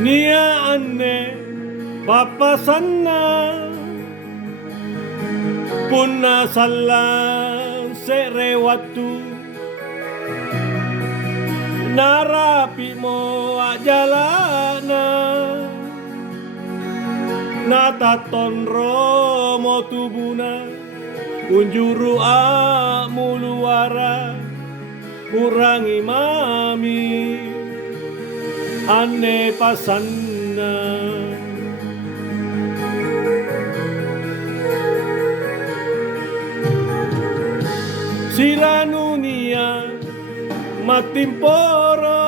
Nia anne papasanna punna sallang serewatu narapi mo ajalana nataton romo tubuna unjuru muluara urangi mami anne pasanna siranunia matimporo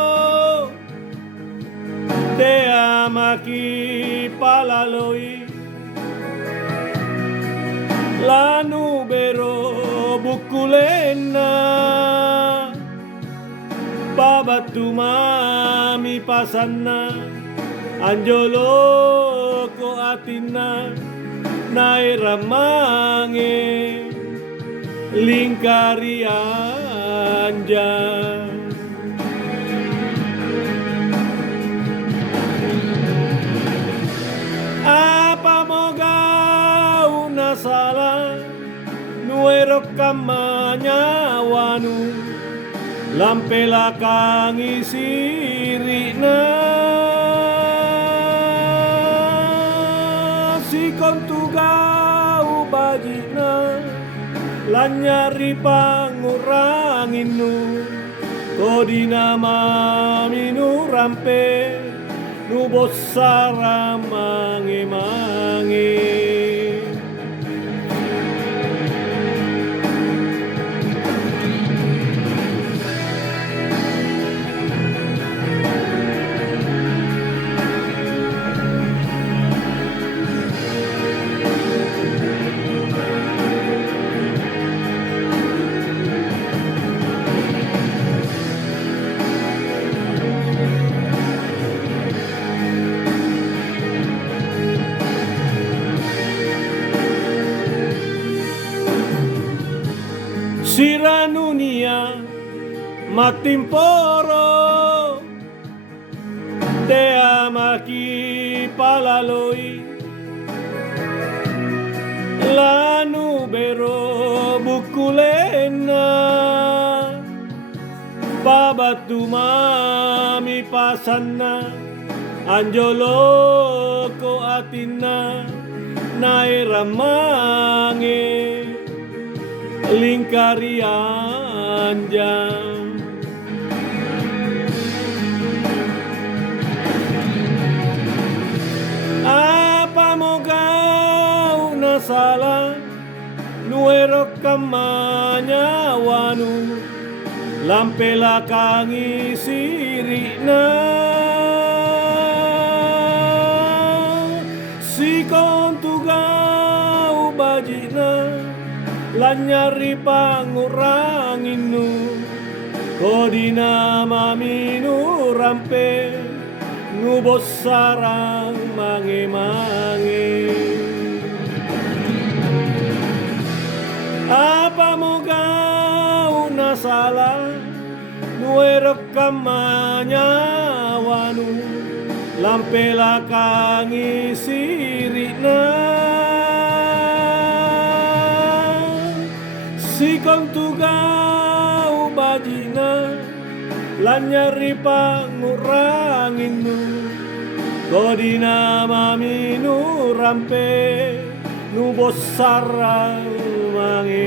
dea maki palaloi lanu bero bukulena babatu mami pasanna anjolo ko atina nairamange lingkari anja apa moga una sala nuero kamanya wanu lampela kangi sirina si kontugau bajina lanyari panguranginu kodina maminu rampe nubosara mange siranunia matimporo dea maki palaloi lanu bero bukulena babatu mami pasanna anjolo ko atina nairamange lingkari anja apa moga una sala nuero kamanya wanu lampela kangi sirina si kontugau bajina lanyari panguranginu kodina maminu rampe ngubosarang mange apa moga una sala nuero kamanya wanu lampela kangi sirina si kontugau bajina lanyari panguranginu kodina maminu rampe nubosara mange